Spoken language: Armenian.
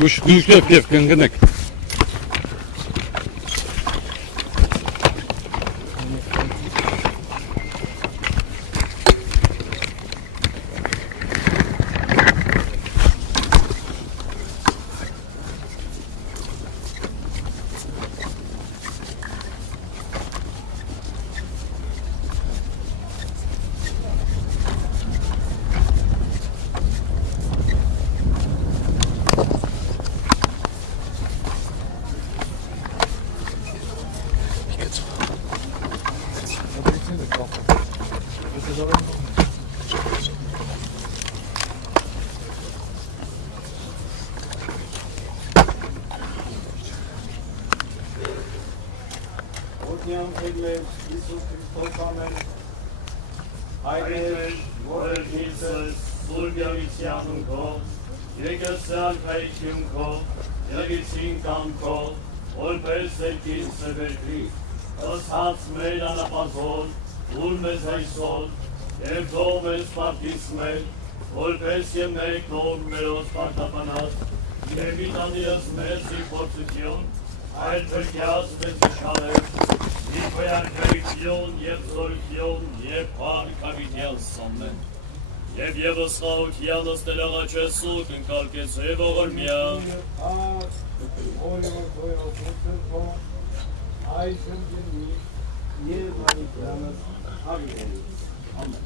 Գուշկով և կնգնեք։ Iisus Hristos, amen. Haideți, vor Iisus, Sulbiavițianul Ko, Եկեսալ քայքյուն Քո, Եղիցին կամ Քո, որպես երկին սվերդի, ըսած մեր անապազոն, ուր մեզ այսօր, և դող մեզ պարտից մեր, որպես և մեկ նոր մերոս պարտապանած, և իտանիրս մեր սիպորցություն, այլ թրկյաց մեզ իշխաներ, իպոյան կայքյուն և զորքյուն և պարքավիտյալ սամեն, և ևս խաղությանս տերաղաչեսու կնկարկեց և ողորմյան, այժմ դնի և անիքյանս հավիհելի, ամեն։